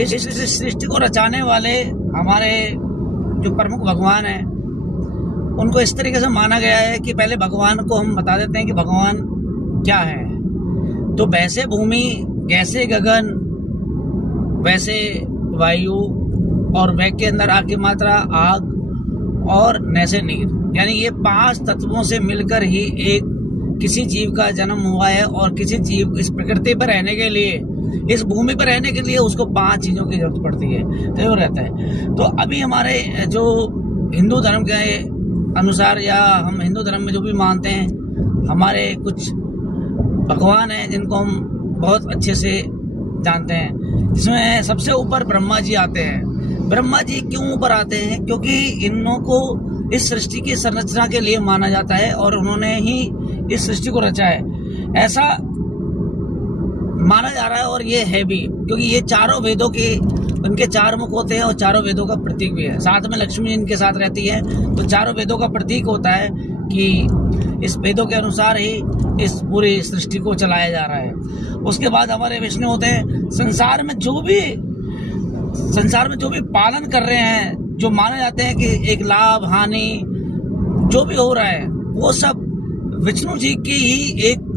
इस सृष्टि को रचाने वाले हमारे जो प्रमुख भगवान हैं उनको इस तरीके से माना गया है कि पहले भगवान को हम बता देते हैं कि भगवान क्या है। तो वैसे भूमि, जैसे गगन, वैसे वायु और वह के अंदर आग की मात्रा, आग और नैसे नीर, यानी ये 5 तत्वों से मिलकर ही एक किसी जीव का जन्म हुआ है। और किसी जीव इस प्रकृति पर रहने के लिए, इस भूमि पर रहने के लिए उसको 5 चीज़ों की जरूरत पड़ती है, तो वो रहता है। तो अभी हमारे जो हिंदू धर्म के अनुसार, या हम हिंदू धर्म में जो भी मानते हैं, हमारे कुछ भगवान हैं जिनको हम बहुत अच्छे से जानते हैं। इसमें सबसे ऊपर ब्रह्मा जी आते हैं। ब्रह्मा जी क्यों ऊपर आते हैं? क्योंकि इन्हों को इस सृष्टि की संरचना के लिए माना जाता है और उन्होंने ही इस सृष्टि को रचा है, ऐसा माना जा रहा है। और ये है भी, क्योंकि ये चारों वेदों के, उनके 4 मुख होते हैं और चारों वेदों का प्रतीक भी है। साथ में लक्ष्मी इनके साथ रहती है, तो चारों वेदों का प्रतीक होता है कि इस वेदों के अनुसार ही इस पूरी सृष्टि को चलाया जा रहा है। उसके बाद हमारे विष्णु होते हैं। संसार में जो भी पालन कर रहे हैं, जो माने जाते हैं कि एक लाभ हानि जो भी हो रहा है, वो सब विष्णु जी की ही एक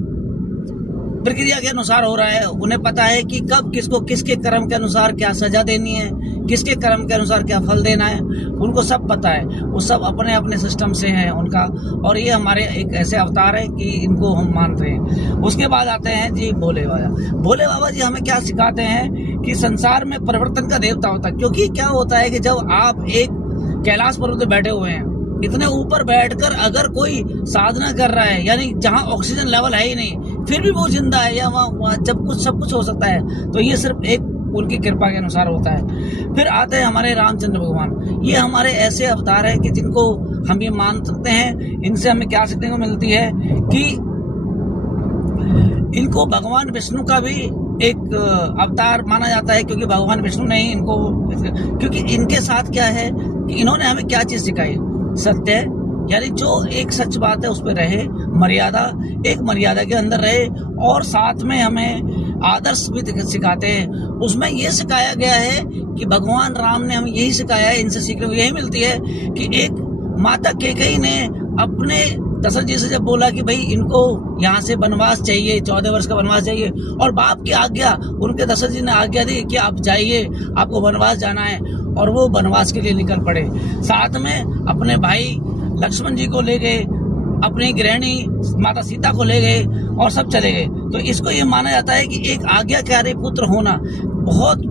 प्रक्रिया के अनुसार हो रहा है। उन्हें पता है कि कब किसको किसके कर्म के अनुसार क्या सजा देनी है, किसके कर्म के अनुसार क्या फल देना है, उनको सब पता है। वो सब अपने अपने सिस्टम से हैं उनका, और ये हमारे एक ऐसे अवतार है कि इनको हम मानते हैं। उसके बाद आते हैं जी भोले बाबा। भोले बाबा जी हमें क्या सिखाते हैं कि संसार में परिवर्तन का देवता होता है। क्योंकि क्या होता है कि जब आप एक कैलाश पर्वत पर बैठे हुए हैं, इतने ऊपर बैठकर अगर कोई साधना कर रहा है, यानी जहाँ ऑक्सीजन लेवल है ही नहीं, फिर भी वो जिंदा है, या वहाँ जब कुछ सब कुछ हो सकता है, तो ये सिर्फ एक उनकी कृपा के अनुसार होता है। फिर आते हैं हमारे रामचंद्र भगवान। ये हमारे ऐसे अवतार हैं कि जिनको हम ये मान सकते हैं। इनसे हमें क्या सीखने को मिलती है कि इनको भगवान विष्णु का भी एक अवतार माना जाता है, क्योंकि भगवान विष्णु ने ही इनको, क्योंकि इनके साथ क्या है कि इन्होंने हमें क्या चीज सिखाई? सत्य, यानी जो एक सच बात है उस पर रहे, मर्यादा, एक मर्यादा के अंदर रहे, और साथ में हमें आदर्श भी सिखाते हैं। उसमें यह सिखाया गया है कि भगवान राम ने हमें यही सिखाया है, इनसे सीखने को यही मिलती है कि एक माता कैकेयी ने अपने दशरथ जी से जब बोला कि भाई इनको यहाँ से वनवास चाहिए, 14 वर्ष का वनवास चाहिए, और बाप की आज्ञा, उनके दशरथ जी ने आज्ञा दी कि आप जाइए, आपको वनवास जाना है, और वो वनवास के लिए निकल पड़े। साथ में अपने भाई लक्ष्मण जी को ले गए, अपनी गृहिणी माता सीता को ले गए, और सब चले गए। तो इसको ये माना जाता है कि एक आज्ञाकारी पुत्र होना बहुत